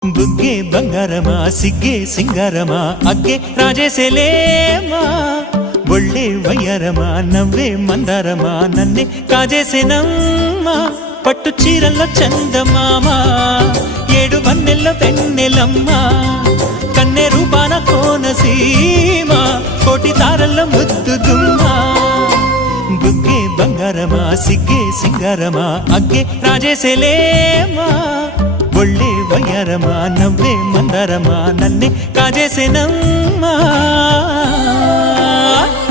బుగ్గే బంగారమా సిగ్గే సింగారమా అగ్గే రాజేసేలేమా ఒళ్ళే వయ్యారమా నవ్వే మందారమా నన్నే కాజేసేనమ్మా పట్టు చీరల్లో చందమామా ఏడు వన్నెల్లో వెన్నెలమ్మా కన్నె రూపాన కోనసీమ కోటి తారల్లో ముద్దుగుమ్మా బుగ్గే బంగారమా సిగ్గే సింగారమా అగ్గే రాజేసేలేమా ఒళ్ళే వయ్యారమా నవ్వే మందారమా నన్నే కాజేసేనమ్మా